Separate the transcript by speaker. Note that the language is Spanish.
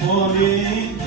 Speaker 1: for.